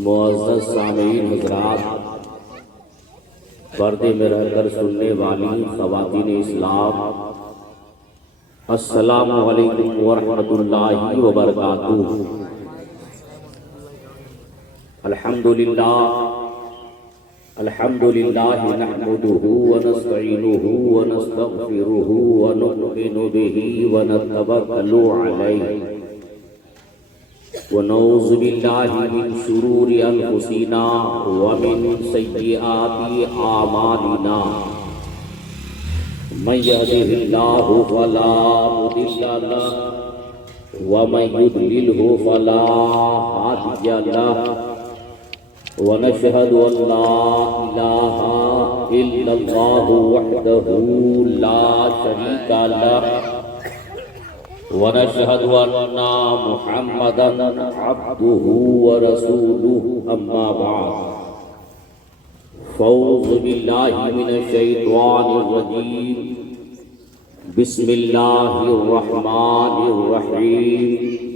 معزز سامعین حضرات، پردے میں رہ کر سننے والی خواتین اسلام، السلام علیکم ورحمۃ اللہ وبرکاتہ۔ الحمدللہ نحمده ونستعینه ونستغفره ونؤمن به ونتوکل علیہ ونعوذ باللہ من شرور انفسنا ومن سیئات اعمالنا، من یہدہ اللہ فلا مضل لہ ومن یضللہ فلا ہادی لہ، ونشہد ان لا الہ الا اللہ وحدہ لا شریک لہ، ونشہد ان محمدا عبدہ ورسولہ، اما بعد فاعوذ باللہ من الشیطان الرجیم، بسم اللہ الرحمن الرحیم۔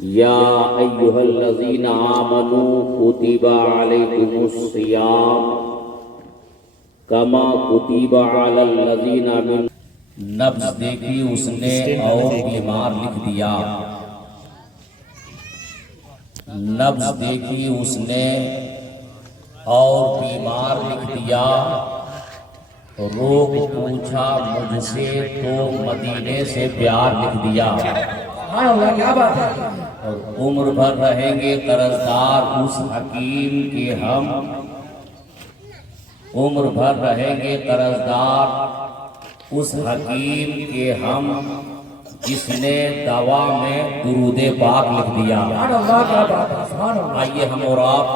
یا ایہا الذین آمنوا کتب علیکم الصیام کما کتب علی الذین من۔ نبض دیکھی اس نے اور بیمار لکھ دیا، نبض دیکھی اس نے اور بیمار لکھ دیا، روگ پوچھا مجھ سے تو مدینے سے پیار لکھ دیا، اور عمر بھر رہیں گے قرضدار اس حکیم کے ہم، عمر بھر رہیں گے قرضدار اس حکیم کے ہم، جس نے دوا میں درود پاک لکھ دیا۔ آئیے ہم اور آپ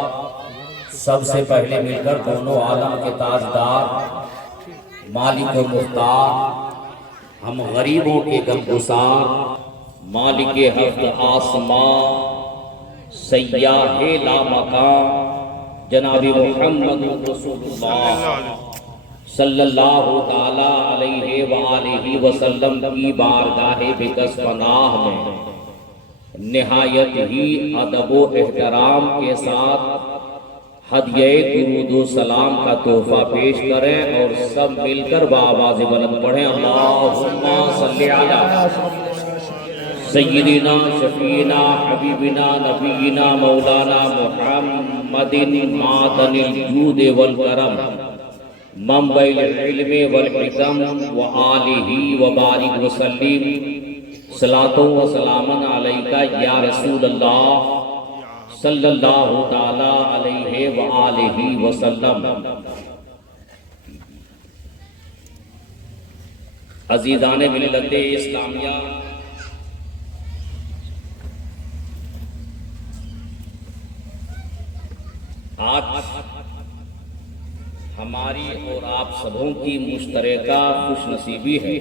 سب سے پہلے مل کر دونوں عالم کے تاجدار مالک و مختار، ہم غریبوں کے غمگسار، مالک ہفت آسمان، سیاہ لامکان، جناب محمد رسول اللہ صلی اللہ تعالی علیہ وآلہ وسلم کی بارگاہ بکس پناہ میں نہایت ہی ادب و احترام کے ساتھ ہدیہ درود و سلام کا تحفہ پیش کریں، اور سب مل کر بآواز بلند پڑھیں، اللہم صلی علی سیدنا شفیعنا حبیبنا نبینا مولانا محمد معدن الجود والکرم، منبع العلم والحکم، وآلہ وبارک وسلم، صلاۃ و سلاما علیکہ یا رسول اللہ صلی اللہ تعالی علیہ وآلہ وسلم۔ عزیزان ملت اسلامیہ، آج ہماری اور آپ سبوں کی مشترکہ خوش نصیبی ہے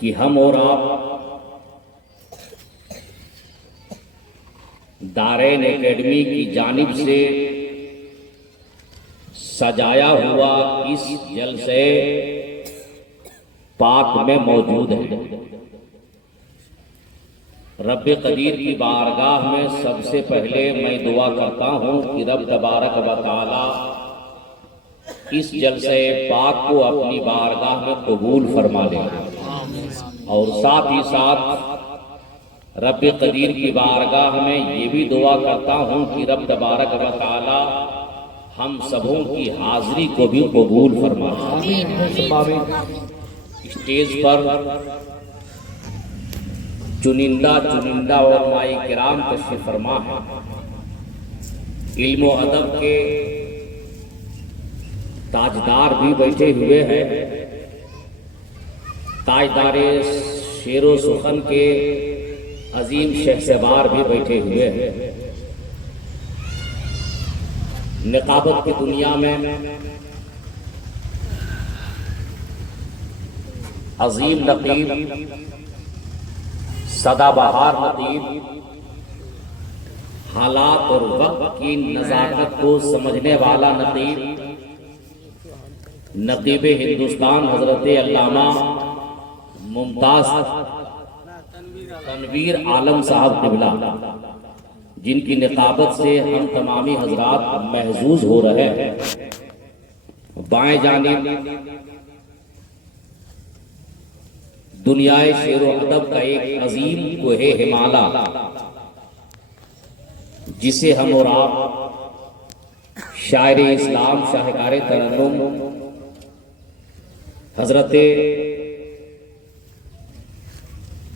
کہ ہم اور آپ دارین اکیڈمی کی جانب سے سجایا ہوا اس جلسے پاک میں موجود ہیں۔ رب قدیر کی بارگاہ میں سب سے پہلے میں دعا کرتا ہوں کہ رب تبارک و تعالی اس جلسے پاک کو اپنی بارگاہ میں قبول فرما لے، اور ساتھ ہی ساتھ رب قدیر کی بارگاہ میں یہ بھی دعا کرتا ہوں کہ رب تبارک و تعالی ہم سبوں کی حاضری کو بھی قبول فرما لے۔ اسٹیج پر چنندہ علماء کرام تشریف فرما ہے، علم و ادب کے تاجدار بھی بیٹھے ہوئے ہیں، تاجدار شعر و سخن کے عظیم شہسوار بھی بیٹھے ہوئے ہیں۔ نقابت کی دنیا میں عظیم نقیب، سدا بہار نقیب، حالات اور وقت کی نزاکت کو سمجھنے والا نقیب، نقیب ہندوستان حضرت علامہ ممتاز تنویر عالم صاحب قبلہ، جن کی نقابت سے ہم تمامی حضرات محظوظ ہو رہے ہیں، بائیں جانب دنیائے شعر و ادب کا ایک عظیم کوہ ہمالہ، جسے ہم اور آپ شاعر اسلام، شاہکار ترنم حضرت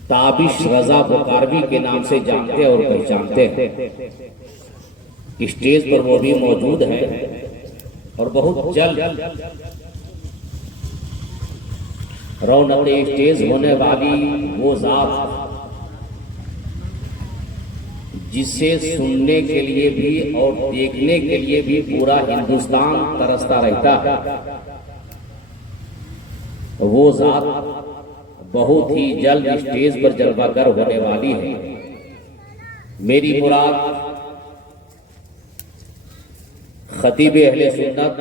تابش رضا بکاروی کے نام سے جانتے اور پہچانتے ہیں۔ اسٹیج پر وہ بھی موجود ہے اور بہت جلد رونق اسٹیج ہونے والی وہ ذات جسے سننے کے لیے بھی اور دیکھنے کے لیے بھی پورا ہندوستان ترستا رہتا ہے، وہ ذات بہت ہی جلد اسٹیج پر جلوہ گر ہونے والی ہے۔ میری مراد خطیب اہل سنت،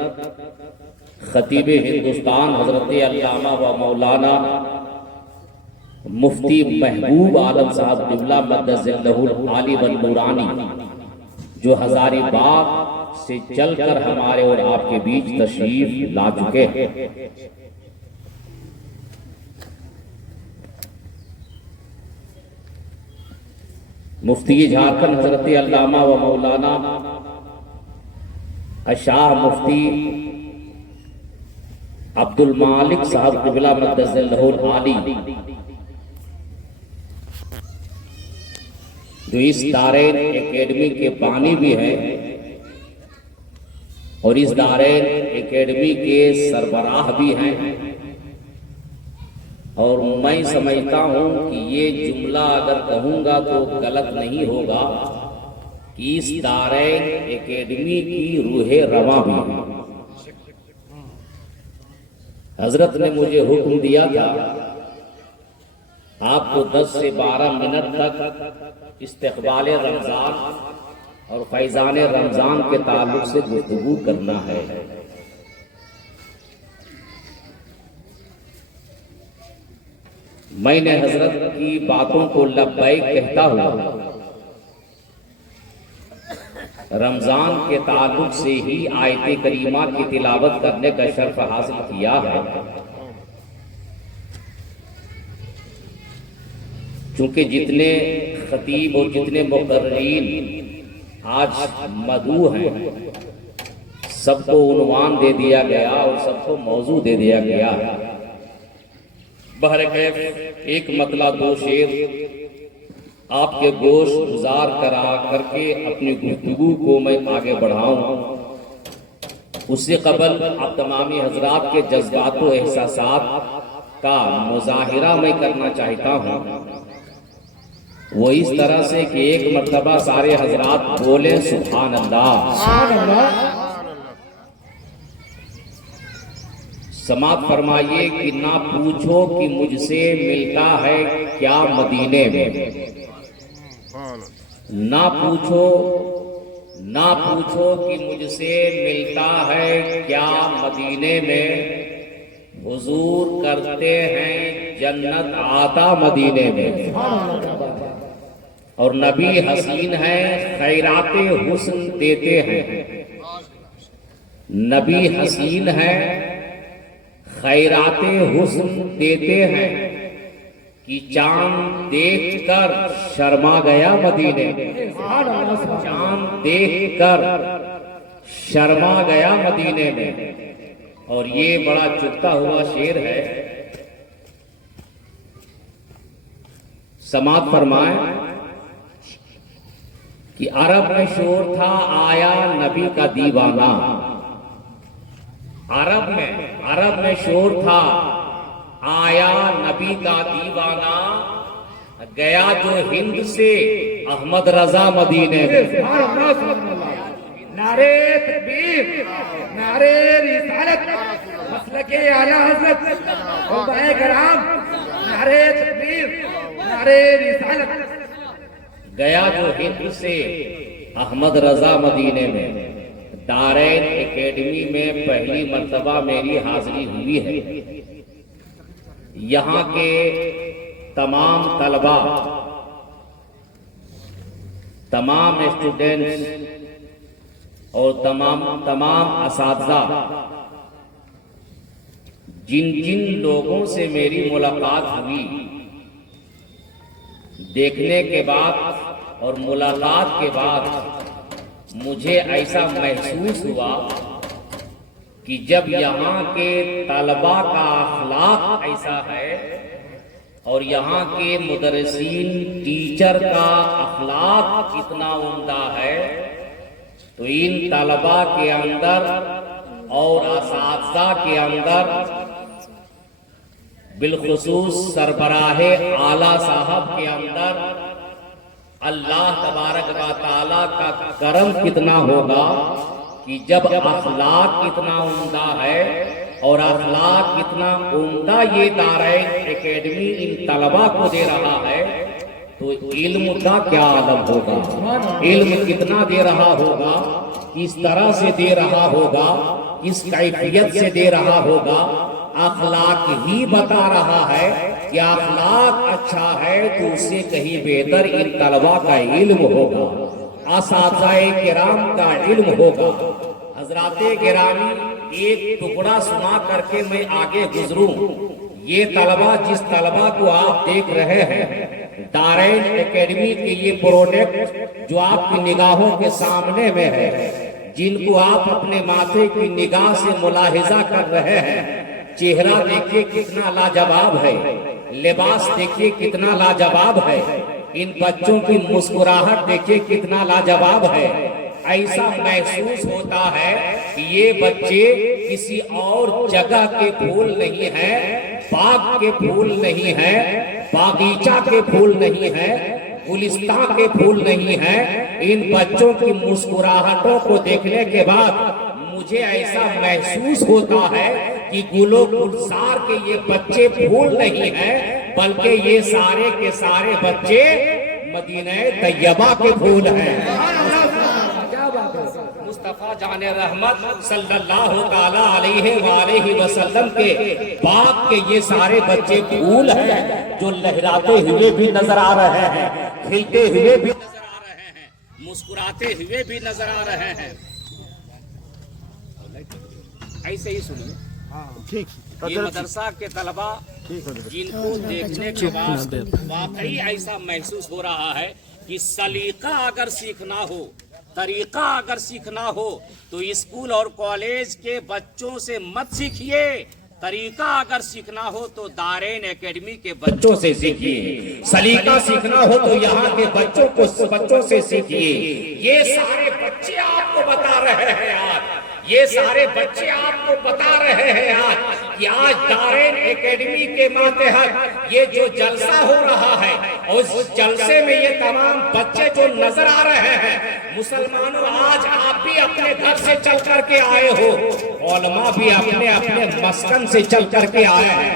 خطیب ہندوستان حضرت علامہ و مولانا مفتی محبوب عالم صاحب قبلہ مدد ذلہ العالی والنورانی، جو ہزاری باغ سے چل کر ہمارے اور آپ کے بیچ تشریف لا چکے ہیں۔ مفتی جھارکھنڈ حضرت علامہ و مولانا شاہ مفتی عبد المالک صاحب قبلہ مدد ذلہ العالی، جو اس دارین اکیڈمی کے بانی بھی ہیں اور اس دارین اکیڈمی کے سربراہ بھی ہیں، اور میں سمجھتا ہوں کہ یہ جملہ اگر کہوں گا تو غلط نہیں ہوگا کہ اس دارین اکیڈمی کی روح رواں بھی ہے۔ حضرت نے مجھے حکم دیا تھا آپ کو 10 سے 12 منٹ تک استقبال رمضان اور فیضان رمضان کے تعلق سے گفتگو کرنا ہے۔ میں نے حضرت کی باتوں کو لبیک کہتا ہوا رمضان کے تعلق سے ہی آیت کریمہ کی تلاوت کرنے کا شرف حاصل کیا ہے، چونکہ جتنے خطیب اور جتنے مقررین آج مدعو ہیں سب کو عنوان دے دیا گیا اور سب کو موضوع دے دیا گیا۔ بہرکیف ایک مطلع 2 شعر آپ کے گوش گزار کر کے اپنی گفتگو کو میں آگے بڑھاؤں۔ اس سے قبل آپ تمامی حضرات کے جذبات و احساسات کا مظاہرہ میں کرنا چاہتا ہوں، وہ اس طرح سے کہ ایک مرتبہ سارے حضرات بولیں سبحان اللہ۔ سماعت فرمائیے کہ نہ پوچھو کہ مجھ سے ملتا ہے کیا مدینے میں، نہ پوچھو کہ مجھ سے ملتا ہے کیا مدینے میں، حضور کرتے ہیں جنت عطا مدینے میں، اور نبی حسین ہیں خیرات حسن دیتے ہیں، نبی حسین ہیں خیرات حسن دیتے ہیں، کہ چاند دیکھ کر شرما گیا مدینے میں، چاند دیکھ کر شرما گیا مدینے میں۔ اور یہ بڑا چکتا ہوا شعر ہے، سماعت فرمائیں کہ عرب میں شور تھا آیا نبی کا دیوانہ، عرب میں شور تھا آیا نبی کا دیوانہ، گیا جو ہند سے احمد رضا مدینے میں۔ نعرے تکبیر، نعرے رسالت، مسلک اعلی حضرت علماء کرام، نعرے تکبیر، نعرے رسالت۔ گیا جو ہند سے احمد رضا مدینے میں، دارین اکیڈمی میں پہلی مرتبہ میری حاضری ہوئی ہے۔ یہاں کے تمام طلباء تمام اسٹوڈنٹس اور تمام اساتذہ، جن جن لوگوں سے میری ملاقات ہوئی، دیکھنے کے بعد اور ملاقات کے بعد مجھے ایسا محسوس ہوا کہ جب یہاں کے طلباء کا اخلاق ایسا ہے اور یہاں کے مدرسین ٹیچر کا اخلاق اتنا عمدہ ہے، تو ان طلباء کے اندر اور اساتذہ کے اندر، بالخصوص سربراہ اعلیٰ صاحب کے اندر، اللہ تبارک و تعالیٰ کا کرم کتنا ہوگا کہ جب اخلاق اتنا عمدہ ہے اور اخلاق اتنا عمدہ یہ دارین اکیڈمی ان طلباء کو دے رہا ہے، تو علم کا کیا عالم ہوگا، علم کتنا دے رہا ہوگا، کس طرح سے دے رہا ہوگا، کس کیفیت سے دے رہا ہوگا۔ اخلاق ہی بتا رہا ہے کہ اخلاق اچھا ہے تو اس سے کہیں بہتر ان طلباء کا علم ہوگا، اساتذہ کرام کا علم ہوگا۔ حضرات گرامی، ایک ٹکڑا سنا کر کے میں آگے گزروں۔ یہ طلباء، جس طلباء کو آپ دیکھ رہے ہیں، دارین اکیڈمی کے یہ پروڈکٹ جو آپ کی نگاہوں کے سامنے میں ہے، جن کو آپ اپنے ماتھے کی نگاہ سے ملاحظہ کر رہے ہیں، چہرہ دیکھیے کتنا لاجواب ہے، لباس دیکھیے کتنا لاجواب ہے، ان بچوں کی مسکراہٹ دیکھیے کتنا لاجواب ہے۔ ایسا محسوس ہوتا ہے کہ یہ بچے کسی اور جگہ کے پھول نہیں ہیں، باغ کے پھول نہیں ہیں، باغیچہ کے پھول نہیں ہیں، گلستان کے پھول نہیں ہیں۔ ان بچوں کی مسکراہٹوں کو دیکھنے کے بعد مجھے ایسا محسوس ہوتا ہے کہ گل و گلزار کے یہ بچے پھول نہیں ہیں، بلکہ یہ سارے کے سارے بچے مدینہ طیبہ کے پھول ہیں۔ مصطفیٰ جان رحمت صلی اللہ تعالیٰ علیہ وآلہ وسلم کے باغ کے یہ سارے بچے پھول ہیں، جو لہراتے ہوئے بھی نظر آ رہے ہیں، کھلتے ہوئے بھی نظر آ رہے ہیں، مسکراتے ہوئے بھی نظر آ رہے ہیں۔ ایسے ہی سنیے، یہ مدرسہ کے طلباء جن کو دیکھنے کے بعد واقعی ایسا محسوس ہو رہا ہے کہ سلیقہ اگر سیکھنا ہو، طریقہ اگر سیکھنا ہو تو اسکول اور کالج کے بچوں سے مت سیکھیے، طریقہ اگر سیکھنا ہو تو دارین اکیڈمی کے بچوں سے سیکھیے، سلیقہ سیکھنا ہو تو یہاں کے بچوں سے سیکھیے۔ یہ سارے بچے آپ کو بتا رہے ہیں آج، یہ سارے بچے آپ کو بتا رہے ہیں آج کہ آج دارین اکیڈمی کے ماتحت یہ جو جلسہ ہو رہا ہے، اور اس جلسے میں یہ تمام بچے جو نظر آ رہے ہیں، مسلمانوں آج آپ بھی اپنے گھر سے چل کر کے آئے ہو، علماء بھی اپنے اپنے مسکن سے چل کر کے آئے ہیں،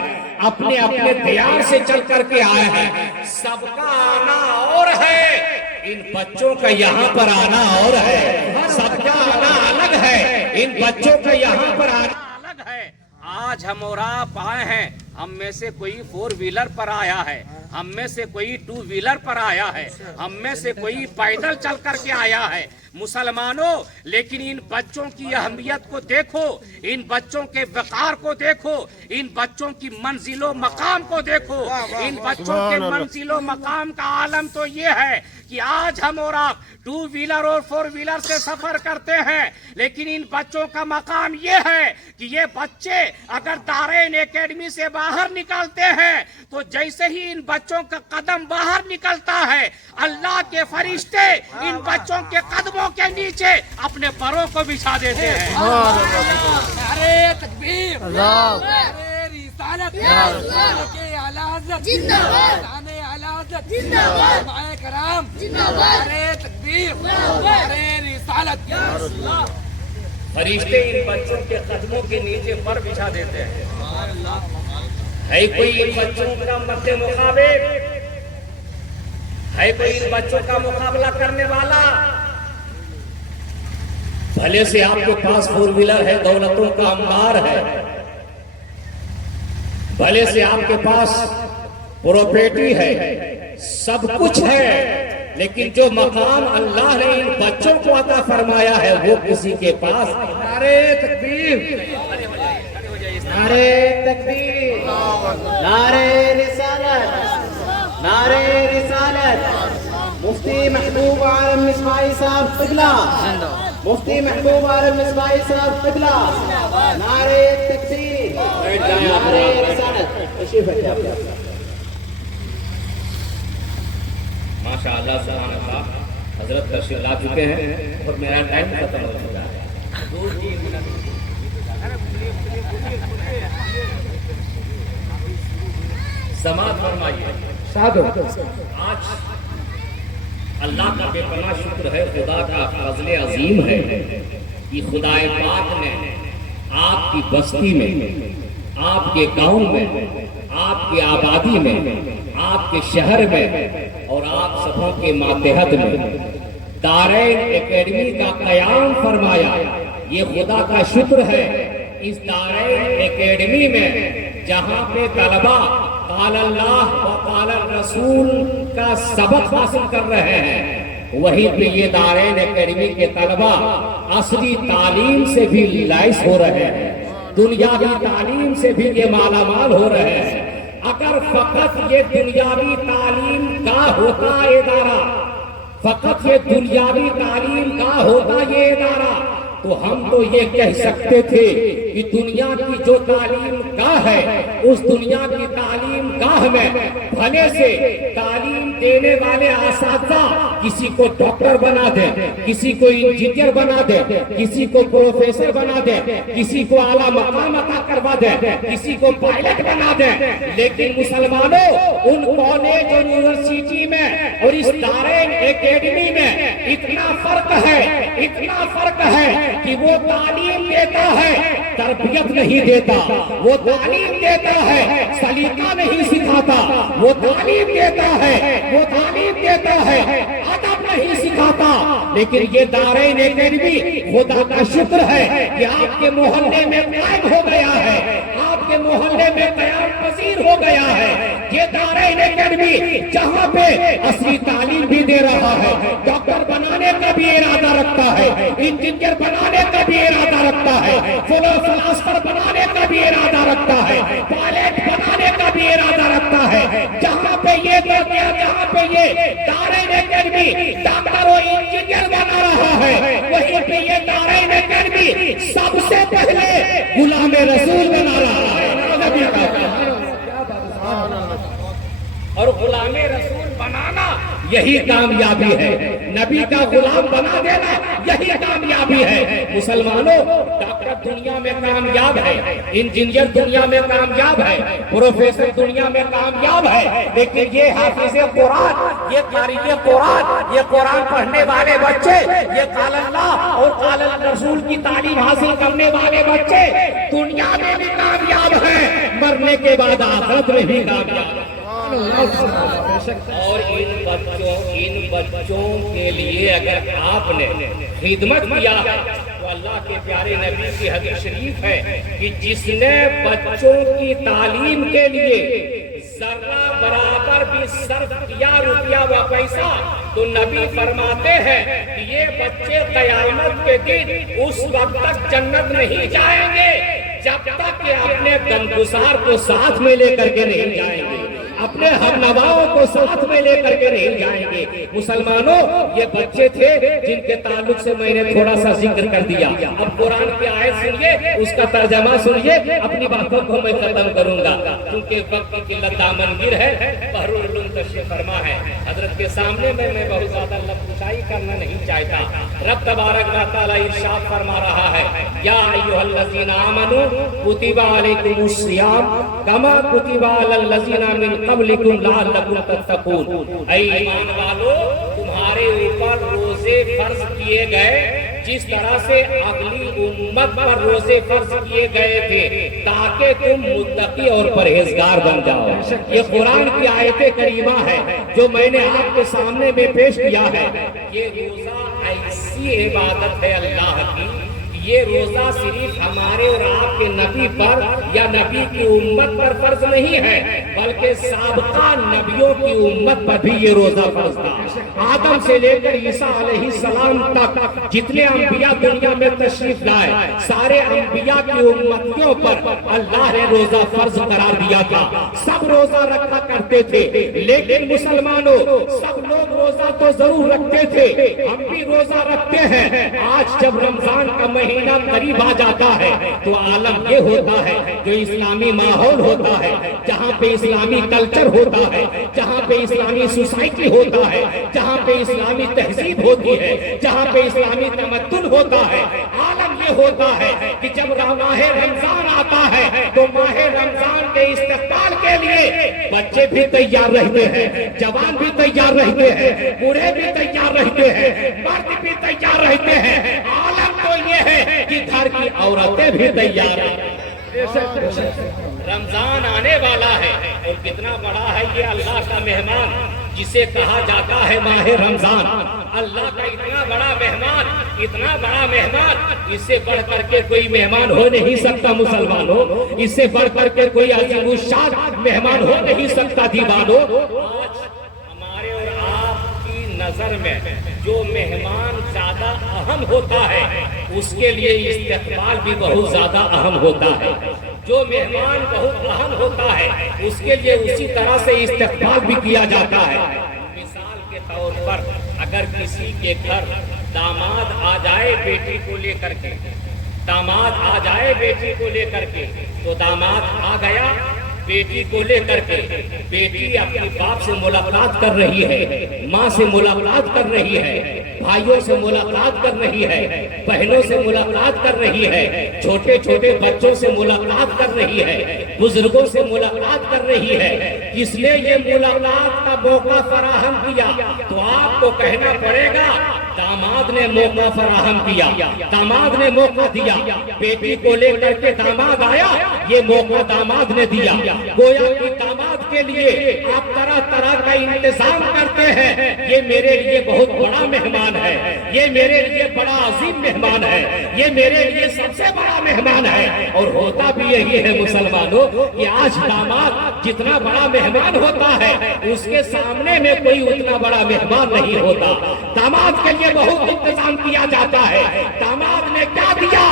اپنے اپنے دیار سے چل کر کے آئے ہیں۔ سب کا آنا اور ہے، ان بچوں کا یہاں پر آنا اور ہے، سب کا آنا الگ ہے، ان بچوں کا یہاں پر آنا الگ ہے۔ آج ہم اور آپ آئے ہیں، ہم میں سے کوئی 4 ویلر پر آیا ہے، ہم میں سے کوئی 2 ویلر پر آیا ہے، ہم میں سے کوئی پیدل چل کر کے آیا ہے۔ مسلمانوں، لیکن ان بچوں کی اہمیت کو دیکھو، ان بچوں کے وقار کو دیکھو، ان بچوں کی منزل و مقام کو دیکھو۔ ان بچوں کے منزل و مقام کا عالم تو یہ ہے کہ آج ہم اور آپ 2 ویلر اور 4 ویلر سے سفر کرتے ہیں، لیکن ان بچوں کا مقام یہ ہے کہ یہ بچے اگر دارین اکیڈمی سے باہر نکلتے ہیں تو جیسے ہی ان بچوں کا قدم باہر نکلتا ہے، اللہ کے فرشتے ان بچوں کے قدموں کے نیچے اپنے پروں کو بچھا دیتے ہیں۔ نعرے تکبیر، نعرے رسالت، اعلیٰ حضرت زندہ باد، اعلیٰ حضرت زندہ باد، علماء کرام زندہ باد، نعرے تکبیر، نعرے رسالت۔ فرشتے ان بچوں کے قدموں کے نیچے پر بچھا دیتے ہیں۔ ہے کوئی ان بچوں کا مد مقابل؟ ہے کوئی ان بچوں کا مقابلہ کرنے والا؟ بھلے سے آپ کے پاس 4 ویلر ہے، دولتوں کا انبار ہے، بھلے سے آپ کے پاس پراپرٹی ہے، سب کچھ ہے، لیکن جو مقام اللہ نے ان بچوں کو عطا فرمایا ہے وہ کسی کے پاس نعرے تکبیر، نعرے تکبیر، نعرے رسالت، نعرے رسالت، مفتی محبوب عالم مصباحی صاحب قبلہ، مفتی محبوب عالم مصباحی صاحب قبلہ، نعرے تکبیر، نعرے رسالت۔ تشریف رکھیں آپ۔ ماشاء اللہ سبحان اللہ، حضرت تشریف لا چکے ہیں اور میرا ٹائم ختم ہو چکا ہے۔ سماعت فرمائیے۔ سادو آج اللہ کا بے پناہ شکر ہے، خدا کا فضل عظیم ہے کہ خدا پاک نے آپ کی بستی میں، آپ کے گاؤں میں، آپ کی آبادی میں، آپ کے شہر میں اور آپ سبوں کے ماتحت میں دارین اکیڈمی کا قیام فرمایا۔ یہ خدا کا شکر ہے۔ اس دارین اکیڈمی میں جہاں پہ طلبہ قال اللہ و قال الرسول کا سبق حاصل کر رہے ہیں، وہیں پہ یہ دارین اکیڈمی کے طلبہ اصلی تعلیم سے بھی لیس ہو رہے ہیں، دنیاوی تعلیم سے بھی یہ مالا مال ہو رہے ہیں۔ اگر فقط یہ دنیاوی تعلیم کا ہوتا ادارہ، فقط یہ دنیاوی تعلیم کا ہوتا یہ ادارہ، تو ہم تو یہ کہہ سکتے تھے کہ دنیا کی جو تعلیم گاہ ہے اس دنیا کی تعلیم گاہ میں بھلے سے تعلیم دینے والے اساتذہ کسی کو ڈاکٹر بنا دیں، کسی کو انجینئر بنا دیں، کسی کو پروفیسر بنا دیں، کسی کو اعلیٰ مقام عطا کروا دیں، کسی کو پائلٹ بنا دیں، لیکن مسلمانوں ان کالج اور یونیورسٹی میں اور اس دارین اکیڈمی میں اتنا فرق ہے، اتنا فرق ہے کہ وہ تعلیم دیتا ہے تربیت نہیں دیتا، وہ تعلیم دیتا ہے سلیقہ نہیں سکھاتا، وہ تعلیم دیتا ہے، وہ تعلیم دیتا ہے ادب نہیں سکھاتا۔ لیکن یہ دارین اکیڈمی خدا کا شکر ہے کہ آپ کے محلے میں قائم ہو گیا ہے، آپ کے محلے میں قیام پذیر ہو گیا ہے۔ یہ دارین اکیڈمی جہاں پہ اصلی تعلیم بھی دے رہا ہے، ڈاکٹر بنانے کا بھی ارادہ رکھتا ہے، انجینئر بنانے کا بھی ارادہ رکھتا ہے، فلاسفر بنانے کا بھی ارادہ رکھتا ہے، پائلٹ بنانے کا بھی ارادہ رکھتا ہے۔ جہاں پہ یہ جہاں پہ یہ دارین اکیڈمی ڈاکٹر اور انجینئر بنا رہا ہے، وہیں پہ یہ دارین اکیڈمی سب سے پہلے غلام رسول بنا رہا ہے۔ اور غلام رسول بنانا یہی کامیابی ہے، نبی کا غلام بنا دینا یہی کامیابی ہے۔ مسلمانوں، ڈاکٹر دنیا میں کامیاب ہے، انجینئر دنیا میں کامیاب ہے، پروفیسر دنیا میں کامیاب ہے، لیکن یہ حافظ قرآن، یہ قاری قرآن، یہ قرآن پڑھنے والے بچے، یہ قال اللہ اور قال الرسول کی تعلیم حاصل کرنے والے بچے دنیا میں بھی کامیاب ہیں، مرنے کے بعد آخرت میں بھی کامیاب ہیں۔ اور ان بچوں کے لیے اگر آپ نے خدمت کیا ہے تو اللہ کے پیارے نبی کی حدیث شریف ہے کہ جس نے بچوں کی تعلیم کے لیے ذرہ برابر بھی صرف کیا روپیہ و پیسہ تو نبی فرماتے ہیں کہ یہ بچے قیامت کے دن اس وقت تک جنت نہیں جائیں گے جب تک کہ اپنے غمگسار کو ساتھ میں لے کر کے نہیں جائیں گے، اپنے ہم نواؤں کو ساتھ میں لے کر کے نہیں جائیں گے۔ مسلمانوں، یہ بچے تھے جن کے تعلق سے میں نے تھوڑا سا ذکر کر دیا۔ اب قرآن کی آیت سنیے، اس کا ترجمہ سنیے، اپنی باتوں کو میں ختم کروں گا کیونکہ وقت کی قلت دامنگیر ہے۔ بحر العلوم تشریف فرما ہے حضرت کے سامنے میں بہت زیادہ لفظائی کرنا نہیں چاہتا۔ رب تبارک و تعالی ارشاد فرما رہا ہے، یا ایھا الذین آمنوا کتب علیکم الصیام کما کتب علی الذین من قبلکم لعلکم تتقون۔ اے ایمان والو، تمہارے اوپر روزے فرض کیے گئے جس طرح سے اگلی امت پر روزے فرض کیے گئے تھے تاکہ تم متقی اور پرہیزگار بن جاؤ۔ یہ قرآن کی آیت کریمہ ہے جو میں نے آپ کے سامنے میں پیش کیا ہے۔ یہ روزہ ایسی عبادت ہے اللہ کی، یہ روزہ صرف ہمارے اور آپ کے نبی پر یا نبی کی امت پر فرض نہیں ہے، بلکہ سابقہ نبیوں کی امت پر بھی یہ روزہ فرض تھا۔ آدم سے لے کر عیسیٰ علیہ السلام تک جتنے انبیاء دنیا میں تشریف لائے، سارے انبیاء کی امتیوں پر اللہ نے روزہ فرض قرار دیا تھا۔ سب روزہ رکھا کرتے تھے، لیکن مسلمانوں سب لوگ روزہ تو ضرور رکھتے تھے، ہم بھی روزہ رکھتے ہیں۔ آج جب رمضان کا مہینہ قریب آ جاتا ہے تو عالم یہ ہوتا ہے، جو اسلامی ماحول ہوتا ہے، جہاں پہ اسلامی کلچر ہوتا ہے، جہاں پہ اسلامی سوسائٹی ہوتا ہے، جہاں پہ اسلامی تہذیب ہوتی ہے، جہاں پہ اسلامی تمدن ہوتا ہے، عالم یہ ہوتا ہے کہ جب ماہ رمضان آتا ہے تو ماہ رمضان کے استقبال کے لیے بچے بھی تیار رہتے ہیں، جوان بھی تیار رہتے ہیں، بوڑھے بھی تیار رہتے ہیں، مرد بھی تیار رہتے ہیں۔ عالم تو یہ ہے کہ گھر کی عورتیں بھی تیار ہیں۔ رمضان آنے والا ہے اور کتنا بڑا ہے یہ اللہ کا مہمان جسے کہا جاتا ہے ماہ رمضان۔ اللہ کا اتنا بڑا مہمان، اتنا بڑا مہمان، اس سے بڑھ کر کے کوئی مہمان ہو نہیں سکتا مسلمانوں، اس سے بڑھ کر کے کوئی عظیم الشان مہمان ہو نہیں سکتا دیوانوں۔ آج ہمارے اور آپ کی نظر میں جو مہمان زیادہ اہم ہوتا ہے اس کے لیے استقبال بھی بہت زیادہ اہم ہوتا ہے۔ جو مہمان بہت اہم ہوتا ہے اس کے لیے اسی طرح سے استقبال بھی کیا جاتا ہے۔ مثال کے طور پر اگر کسی کے گھر داماد آ جائے بیٹی کو لے کر کے، داماد آ جائے بیٹی کو لے کر کے، تو داماد آ گیا بیٹی کو لے کر کے، بیٹی اپنے باپ سے ملاقات کر رہی ہے، ماں سے ملاقات کر رہی ہے، بھائیوں سے ملاقات کر رہی ہے، بہنوں سے ملاقات کر رہی ہے، چھوٹے چھوٹے بچوں سے ملاقات کر رہی ہے، بزرگوں سے ملاقات کر رہی ہے۔ اس نے یہ ملاقات کا موقع فراہم کیا تو آپ کو کہنا پڑے گا داماد نے موقع فراہم کیا، داماد نے موقع دیا، بیٹی کو لے کر کے داماد آیا، یہ موقع داماد نے دیا۔ گویا کہ داماد کے لیے آپ طرح طرح کا انتظام کرتے ہیں، یہ میرے لیے بہت بڑا مہمان ہے، یہ میرے لیے بڑا عظیم مہمان ہے، یہ میرے لیے سب سے بڑا مہمان ہے۔ اور ہوتا بھی یہی ہے مسلمانوں کہ آج داماد جتنا بڑا مہمان ہوتا ہے اس کے سامنے میں کوئی اتنا بڑا مہمان نہیں ہوتا۔ داماد کے لیے بہت انتظام کیا جاتا ہے۔ داماد نے کیا دیا؟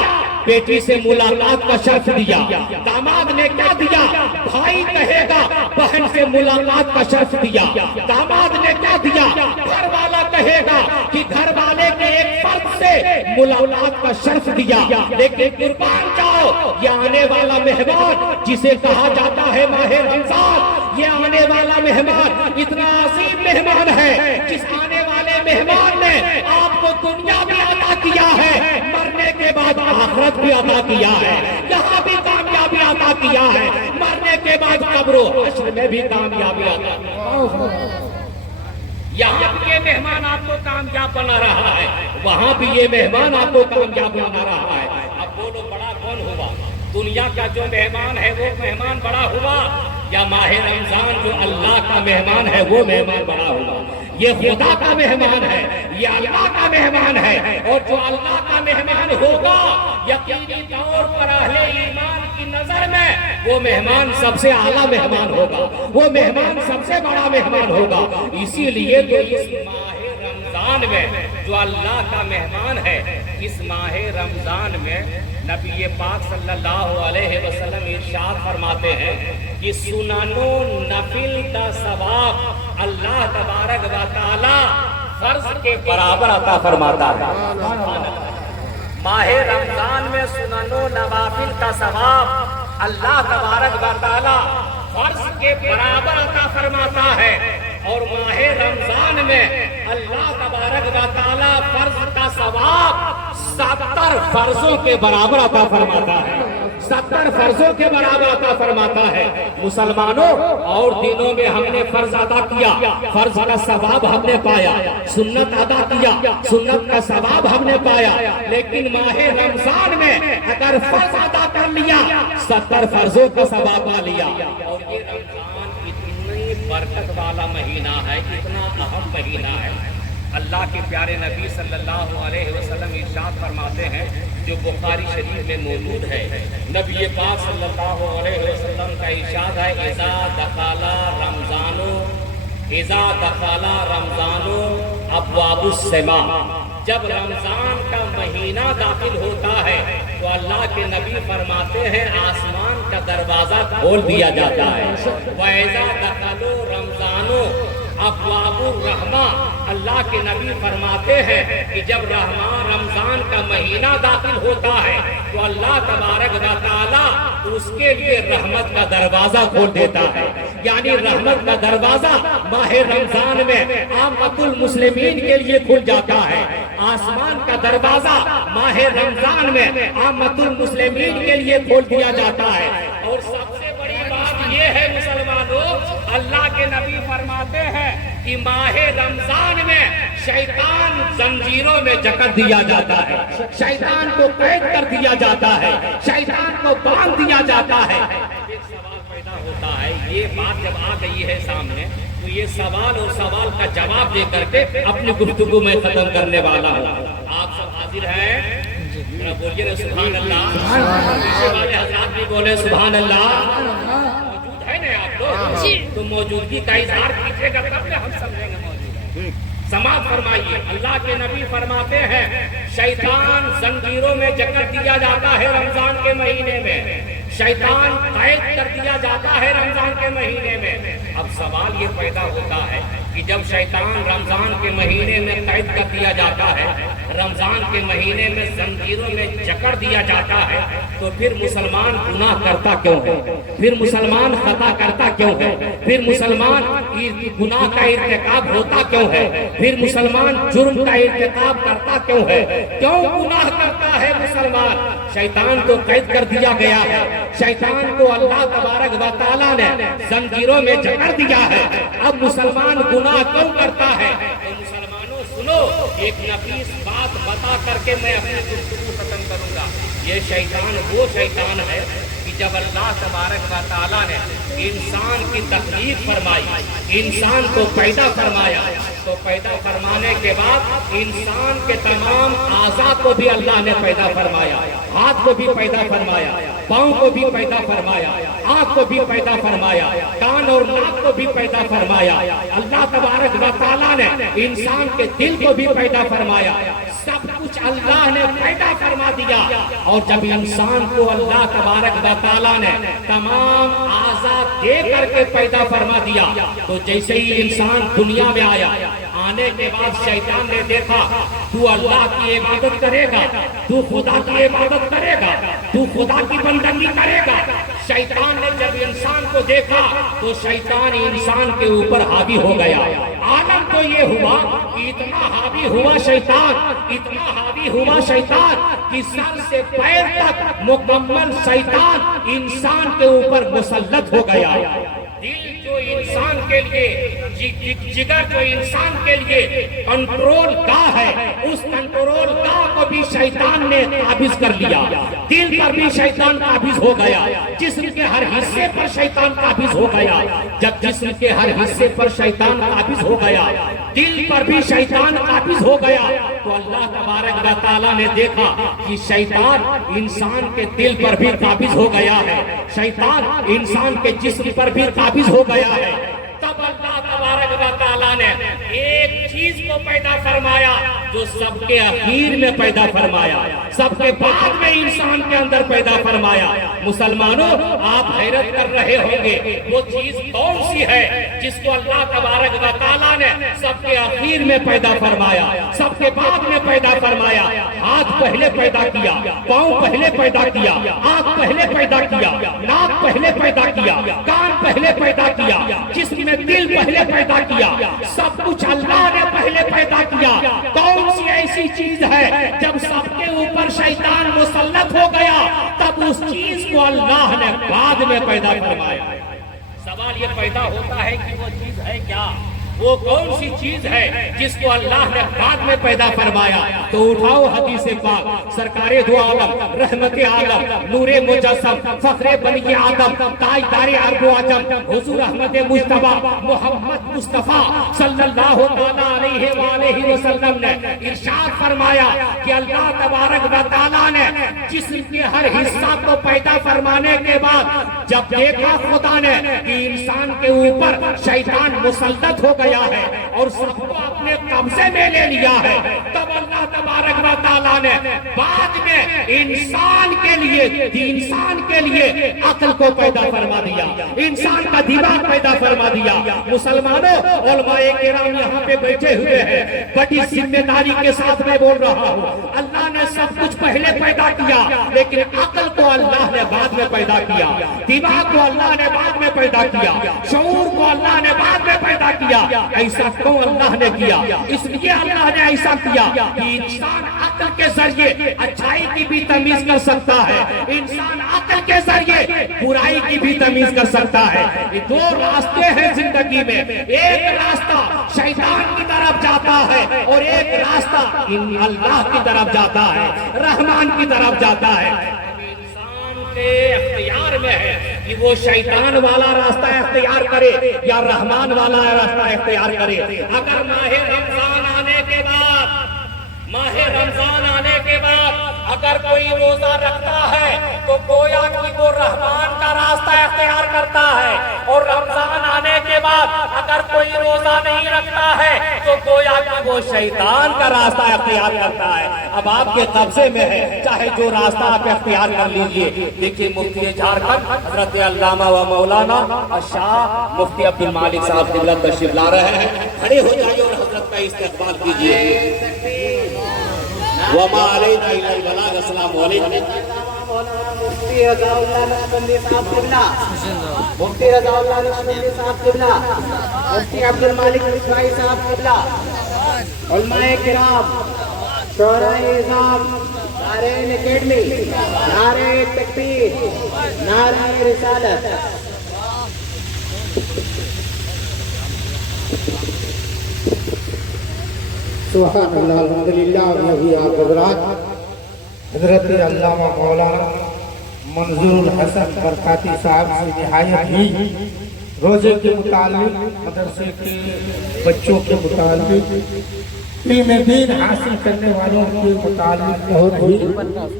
بیٹی سے ملاقات کا شرف دیا۔ داماد نے کیا دیا؟ بھائی کہے گا بہن سے ملاقات کا شرف دیا۔ داماد نے کیا دیا؟ گھر والا کہے گا کہ گھر والے کے ایک فرد سے ملاقات کا شرف دیا۔ لیکن قربان جاؤ، یہ آنے والا مہمان جسے کہا جاتا ہے ماہ رمضان، یہ آنے والا مہمان اتنا عظیم مہمان ہے، جس آنے والے مہمان نے آپ کو دنیا بھی عطا کیا ہے، مرنے کے بعد آخرت بھی عطا کیا ہے، یہاں بھی کامیابی عطا کیا ہے، مرنے کے بعد قبر و حشر میں بھی کامیابی عطا کیا ہے۔ یہاں بھی یہ مہمان آپ کو کامیاب بنا رہا ہے، وہاں بھی یہ مہمان آپ کو کامیاب بنا رہا ہے۔ اب بولو بڑا کون ہوا؟ دنیا کا جو مہمان ہے وہ مہمان بڑا ہوا یا ماہ رمضان جو اللہ کا مہمان ہے وہ مہمان بڑا ہوا؟ یہ خدا کا مہمان ہے، یہ اللہ کا مہمان ہے، اور جو اللہ کا مہمان ہوگا یقینی طور پر اہل ایمان کی نظر میں وہ مہمان سب سے اعلیٰ مہمان ہوگا، وہ مہمان سب سے بڑا مہمان ہوگا۔ اسی لیے تو اس ماہ رمضان میں جو اللہ کا مہمان ہے، اس ماہ رمضان میں نبی پاک صلی اللہ علیہ وسلم ارشاد فرماتے ہیں کہ سنن و نفل کا ثواب اللہ تبارک و تعالی فرض کے برابر عطا فرماتا ہے۔ ماہ رمضان میں سنن و نوافل کا ثواب اللہ تبارک و تعالی فرض کے برابر عطا فرماتا ہے، اور ماہ رمضان میں اللہ تبارک و تعالی فرض کا ثواب 70 فرضوں کے برابر عطا فرماتا ہے، 70 فرضوں کے برابر عطا فرماتا ہے۔ مسلمانوں اور دنوں میں ہم نے فرض ادا کیا، فرض کا ثواب ہم نے پایا، سنت ادا کیا، سنت کا ثواب ہم نے پایا، لیکن ماہ رمضان میں اگر فرض ادا کر لیا 70 فرضوں کا ثواب پا لیا۔ اور یہ رمضان اتنی برکت والا مہینہ ہے، اتنا اہم مہینہ ہے اللہ کے پیارے نبی صلی اللہ علیہ وسلم ارشاد فرماتے ہیں جو بخاری شریف میں موجود ہے، نبی پاک صلی اللہ علیہ وسلم کا ارشاد ہے اذا دخل رمضان ابواب السماء، جب رمضان کا مہینہ داخل ہوتا ہے تو اللہ کے نبی فرماتے ہیں آسمان کا دروازہ کھول دیا جاتا ہے۔ وَإِذَا دَخَلُوا رَمْضَانُ ابواب الرحمہ، اللہ کے نبی فرماتے ہیں کہ جب رمضان کا مہینہ داخل ہوتا ہے تو اللہ تبارک و تعالی اس کے لیے رحمت کا دروازہ کھول دیتا ہے، یعنی رحمت کا دروازہ ماہ رمضان میں عامت المسلمین کے لیے کھل جاتا ہے۔ آسمان کا دروازہ ماہ رمضان میں عامت المسلمین کے لیے کھول دیا جاتا ہے۔ اور سب سے بڑی بات یہ ہے مسلمانوں، اللہ کے نبی فرماتے ہیں کہ ماہ رمضان میں شیطان زنجیروں میں جکڑ دیا جاتا ہے، شیطان کو قید کر دیا جاتا ہے، شیطان کو باندھ دیا جاتا ہے۔ ایک سوال پیدا ہوتا ہے، یہ بات جب آ گئی ہے سامنے تو یہ سوال اور سوال کا جواب دے کر کے اپنی گفتگو میں ختم کرنے والا ہوں۔ آپ سب حاضر ہیں؟ بولیے نا سبحان اللہ، پیچھے والے حضرات بھی بولے سبحان اللہ۔ موجود ہے نا آپ لوگ؟ تو موجودگی کا اظہار کیجیے گا تب ہم سمجھیں گے موجود۔ سماعت فرمائیے، اللہ کے نبی فرماتے ہیں شیطان زنجیروں میں جکڑ دیا جاتا ہے رمضان کے مہینے میں، شیطان قید کر دیا جاتا ہے رمضان کے مہینے میں۔ اب سوال یہ پیدا ہوتا ہے کہ جب شیطان رمضان کے مہینے میں قید کر دیا جاتا ہے، رمضان کے مہینے میں زنجیروں میں جکڑ دیا جاتا ہے، تو پھر مسلمان گناہ کرتا کیوں ہے؟ پھر مسلمان خطا کرتا کیوں ہے؟ پھر مسلمان گناہ کا ارتکاب ہوتا کیوں ہے؟ پھر مسلمان جرم کا ارتکاب کرتا کیوں ہے؟ کیوں گناہ کرتا ہے مسلمان؟ شیطان کو قید کر دیا گیا ہے، شیطان کو اللہ تبارک و تعالیٰ نے زنجیروں میں جکڑ دیا ہے۔ اب مسلمان گناہ کیوں کرتا ہے؟ تو مسلمانوں سنو، ایک نفیس بات بتا کر کے میں اپنی گفتگو ختم کروں گا۔ یہ شیطان وہ شیطان ہے کہ جب اللہ تبارک و تعالیٰ نے انسان کی تخلیق فرمائی، انسان کو پیدا فرمایا، تو پیدا فرمانے کے بعد انسان کے تمام اعضاء کو بھی اللہ نے پیدا فرمایا، ہاتھ کو بھی پیدا فرمایا، پاؤں کو بھی پیدا فرمایا، آنکھ کو بھی پیدا فرمایا، کان اور ناک کو بھی پیدا فرمایا۔ اللہ تبارک و تعالیٰ نے انسان کے دل کو بھی پیدا فرمایا، سب کچھ اللہ نے پیدا فرما دیا۔ اور جب انسان کو اللہ تبارک و تعالیٰ نے تمام اعضاء دے کر کے پیدا فرما دیا، تو جیسے ہی انسان دنیا میں آیا، آنے کے بعد شیطان نے دیکھا تو اللہ کی عبادت کرے گا، تو خدا کی عبادت کرے گا، تو خدا کی بندگی کرے گا۔ شیطان نے جب انسان کو دیکھا تو شیطان انسان کے اوپر حاوی ہو گیا۔ عالم تو یہ ہوا کہ اتنا حاوی ہوا شیطان، اتنا حاوی ہوا شیطان کہ سر سے پیر تک مکمل شیطان انسان کے اوپر مسلط ہو گیا۔ دل جو انسان کے لیے، جگر جو انسان کے لیے کنٹرول گاہ ہے، اس کنٹرول گاہ کو بھی شیطان نے قابض کر لیا۔ دل پر بھی شیطان قابض ہو گیا، جسم کے ہر حصے پر شیطان قابض ہو گیا۔ جب جسم کے ہر حصے پر شیطان قابض ہو گیا، دل پر بھی شیطان قابض ہو گیا، تو اللہ تبارک و تعالیٰ نے دیکھا کہ شیطان انسان کے دل پر بھی قابض ہو گیا ہے، شیطان انسان کے جسم پر بھی قابض ہو گیا ہے۔ تب اللہ تبارک و تعالیٰ نے ایک چیز کو پیدا فرمایا جو سب کے اخیر میں پیدا فرمایا، سب کے بعد میں انسان کے اندر پیدا فرمایا۔ مسلمانوں آپ حیرت کر رہے ہوں گے وہ چیز کون سی ہے جس کو اللہ تبارک و تعالیٰ نے سب کے اخیر میں پیدا فرمایا، سب کے بعد میں پیدا فرمایا؟ ہاتھ پہلے پیدا کیا، پاؤں پہلے پیدا کیا، آنکھ پہلے پیدا کیا، ناک پہلے پیدا کیا، کان پہلے پیدا کیا، جسم میں دل پہلے پیدا کیا، سب کچھ اللہ نے پہلے پیدا کیا۔ کون سی ایسی چیز ہے جب سب کے اوپر شیطان مسلط ہو گیا تب اس چیز کو اللہ نے بعد میں پیدا فرمایا؟ سوال یہ پیدا ہوتا ہے کہ وہ چیز ہے کیا؟ وہ کون سی چیز ہے جس کو اللہ نے بعد میں پیدا فرمایا؟ تو اٹھاؤ حدیث پاک، سرکار دو عالم، رحمت عالم، نور مجسم، فخر بنی آدم، تاجدار عرب و عجم، حضور احمد مجتبی محمد مصطفیٰ صلی اللہ علیہ وآلہ وسلم نے ارشاد فرمایا کہ اللہ تبارک و تعالیٰ نے جسم کے ہر حصہ کو پیدا فرمانے کے بعد جب دیکھا خدا نے کہ انسان کے اوپر شیطان مسلط ہو گیا ہے اور سب کو اپنے قبضے میں لے لیا ہے، تب اللہ تبارک و تعالیٰ نے بعد میں انسان کے لیے عقل کو پیدا فرما دیا، انسان کا دماغ پیدا فرما دیا۔ مسلمانوں، علماء کرام یہاں پہ بیٹھے ہوئے ہیں، بڑی ذمہ داری کے ساتھ میں بول رہا ہوں، اللہ نے سب کچھ پہلے پیدا کیا لیکن عقل کو اللہ نے بعد میں پیدا کیا، دماغ کو اللہ نے بعد میں پیدا کیا، شعور کو اللہ نے بعد میں پیدا کیا۔ ایسا کیوں اللہ نے کیا؟ اس لیے اللہ نے ایسا کیا کہ انسان عقل کے ذریعے اچھائی کی بھی تمیز کر سکتا ہے، انسان عقل کے ذریعے برائی کی بھی تمیز کر سکتا ہے۔ یہ دو راستے ہیں زندگی میں، ایک راستہ شیطان کی طرف جاتا ہے اور ایک راستہ اللہ کی طرف جاتا ہے، رحمان کی طرف جاتا ہے۔ کے اختیار میں ہے کہ وہ شیطان والا راستہ اختیار کرے یا رحمان والا راستہ اختیار کرے۔ اگر ماہ رمضان آنے کے بعد اگر کوئی روزہ رکھتا ہے تو گویا کہ وہ رحمان کا راستہ اختیار کرتا ہے، اور رمضان آنے کے بعد اگر کوئی روزہ نہیں رکھتا ہے تو گویا کہ وہ شیطان کا راستہ اختیار کرتا ہے۔ اب آپ کے قبضے میں ہے، چاہے جو راستہ آپ اختیار کر لیجئے۔ دیکھیے مفتی جھارکھنڈ حضرت علامہ و مولانا الشاہ مفتی عبد المالک صاحب قبلہ تشریف لا رہے ہیں، کھڑے ہو جائیے اور حضرت کا استقبال کیجیے۔ وما علینا الا البلاغ۔ السلام علیکم۔ مفتی رضا اللہ نقشبندی صاحب قبلہ، مفتی رضا اللہ نقشبندی صاحب قبلہ، مفتی عبد المالک مصباحی صاحب قبلہ، علماء کرام، شعراء اعظام، نعرہ اکیڈمی، نعرہ تکبیر، نعرہ رسالت۔ سبحان اللہ، الحمدللہ۔ اور نبی حضرات حضرت علامہ مولانا منظور الحسن برکاتی صاحب سے نہایت ہی روزے کے متعلق، مدرسے کے بچوں کے متعلق، علم دین حاصل کرنے والوں کے متعلق بہت ہی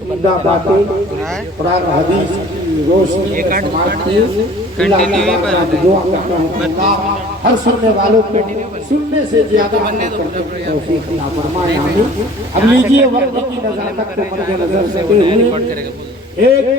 عمدہ باتیں قرآن حدیث کی روشنی میں سماعت کی۔ اللہ دعا کرتا ہوں اللہ ہر سننے والوں کے سننے سے زیادہ عمل کرنے کی توفیق عطا فرمائے، آمین۔ اب لیجیے وقت کی نزاکت کو مد نظر رکھتے ہوئے ایک